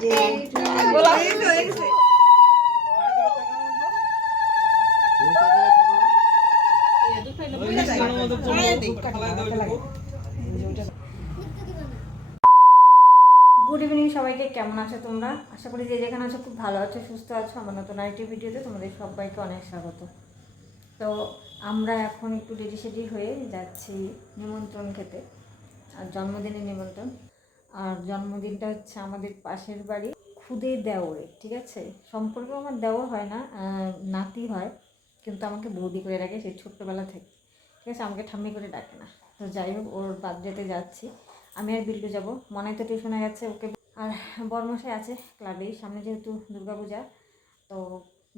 Good evening সবাইকে, কেমন আছো তোমরা? আশা করি যে যেখানে আছো খুব ভালো আছো, সুস্থ আছো। আমার নতুন আরেকটি ভিডিওতে তোমাদের সবাইকে অনেক স্বাগত। তো আমরা এখন একটু রেডি সেডি হয়ে যাচ্ছি নিমন্ত্রণ খেতে, আর জন্মদিনের নিমন্ত্রণ। আর জন্মদিনটা হচ্ছে আমাদের পাশের বাড়ি খুদে দেওরে, ঠিক আছে? সম্পর্ক আমার দেওর হয় না নাতি হয়, কিন্তু আমাকে বৌদি করে ডাকে, সেই ছোট্টবেলা থেকে। ঠিক আছে? আমাকে ঠাম্মি করে ডাকে না। তো যাই হোক, ওর বার্থডেতে যাচ্ছি। আমি আর বিল্টু যাব। মনে তো টিউশনে গেছে, ওকে আর বর্মশাই আছে ক্লাবেই সামনে যেহেতু দুর্গাপূজা, তো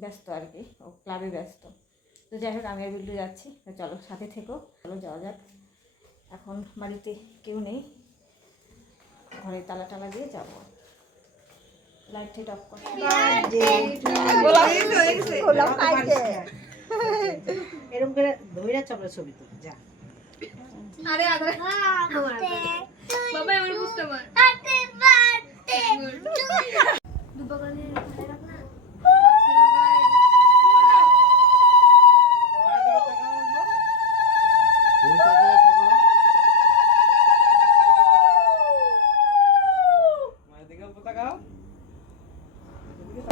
ব্যস্ত আর কি, ও ক্লাবে ব্যস্ত। তো যাই হোক, আমি আর বিল্টু যাচ্ছি। চলো, সাথে থেকো। চলো, যাওয়া যাক। এখন বাড়িতে কেউ নেই। ঘরে তালা টালা দিয়ে যাব। লাইট টাইট অফ করে এরকম করে ধৈরা চাপড়া ছবি তো যা। আরে আরে বাবা আমার বুঝতে পার।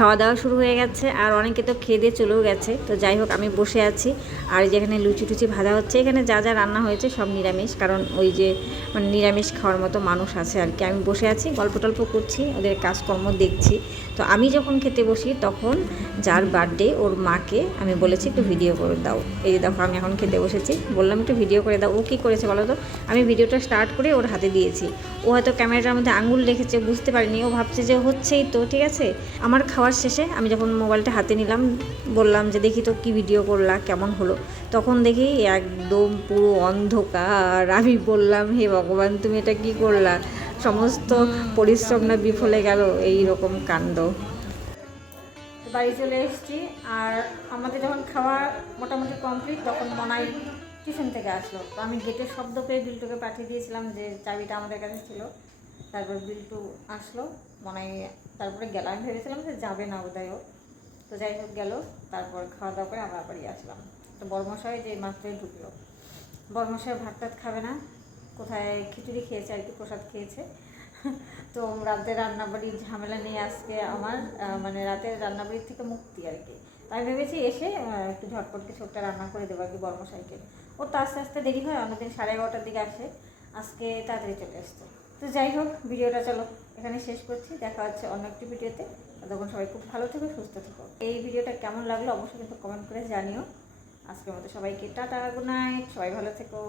খাওয়া দাওয়া শুরু হয়ে গেছে আর অনেকে তো খেয়ে দিয়ে চলেও গেছে। তো যাই হোক, আমি বসে আছি আর যেখানে লুচি টুচি ভাজা হচ্ছে, এখানে যা যা রান্না হয়েছে সব নিরামিষ। কারণ ওই যে মানে নিরামিষ খাওয়ার মতো মানুষ আছে আর কি। আমি বসে আছি, গল্প টল্প করছি, ওদের কাজকর্ম দেখছি। তো আমি যখন খেতে বসি, তখন যার বার্থডে ওর মাকে আমি বলেছি, একটু ভিডিও করে দাও। এই দেখো, আমি এখন খেতে বসেছি। বললাম, একটু ভিডিও করে দাও। ও কী করেছে বলো তো? আমি ভিডিওটা স্টার্ট করে ওর হাতে দিয়েছি। ও হয়তো ক্যামেরাটার মধ্যে আঙুল রেখেছে, বুঝতে পারিনি। ও ভাবছে যে হচ্ছেই তো, ঠিক আছে? আমার খাওয়ার শেষে আমি যখন মোবাইলটা হাতে নিলাম, বললাম যে, দেখি তো কি ভিডিও করলা, কেমন হলো? তখন দেখি একদম পুরো অন্ধকার। আমি বললাম, হে ভগবান, তুমি এটা কি করলা? সমস্ত পরিশ্রম না বিফলে গেল এই রকম কাণ্ড। বাড়ি চলে এসেছি আর আমাদের যখন খাওয়া মোটামুটি কমপ্লিট তখন মনাই টিউশন থেকে আসলো। তো আমি গেটের শব্দ পেয়ে বিল্টুকে পাঠিয়ে দিয়েছিলাম যে, চাবিটা আমাদের কাছে ছিল। তারপর বিল্টু আসলো মনাই তারপরে গেলাম, ভেবেছিলাম যে যাবে না বোধহয় ও। তো যাই হোক গেল, তারপর খাওয়া দাওয়া করে আমরা বাড়ি আসলাম। তো বর্মশাই যে মাত্রই ঢুকলো। বর্মশাই ভাত টাত খাবে না, কোথায় খিচুড়ি খেয়েছে আর কি, প্রসাদ খেয়েছে। তো রাতের রান্নাবাড়ির ঝামেলা নিয়ে আজকে আমার মানে রাতের রান্নাবাড়ির থেকে মুক্তি আর কি। তাই ভেবেছি এসে একটু ঝটপট কিছু একটা রান্না করে দেবো আর কি বর্মশাইকে। ওর তো আস্তে আস্তে দেরি হয়, অন্যদিন সাড়ে এগারোটার দিকে আসে। আজকে তাড়াতাড়ি চলে আসছে। তো যাই হোক, ভিডিওটা চলো এখানে শেষ করছি। দেখা হচ্ছে অন্য একটি ভিডিওতে। তখন সবাই খুব ভালো থেকো, সুস্থ থেকো। এই ভিডিওটা কেমন লাগল অবশ্যই কিন্তু কমেন্ট করে জানিও। আজকের মতো সবাইকে টাটা, গুড নাইট, সবাই ভালো থেকো।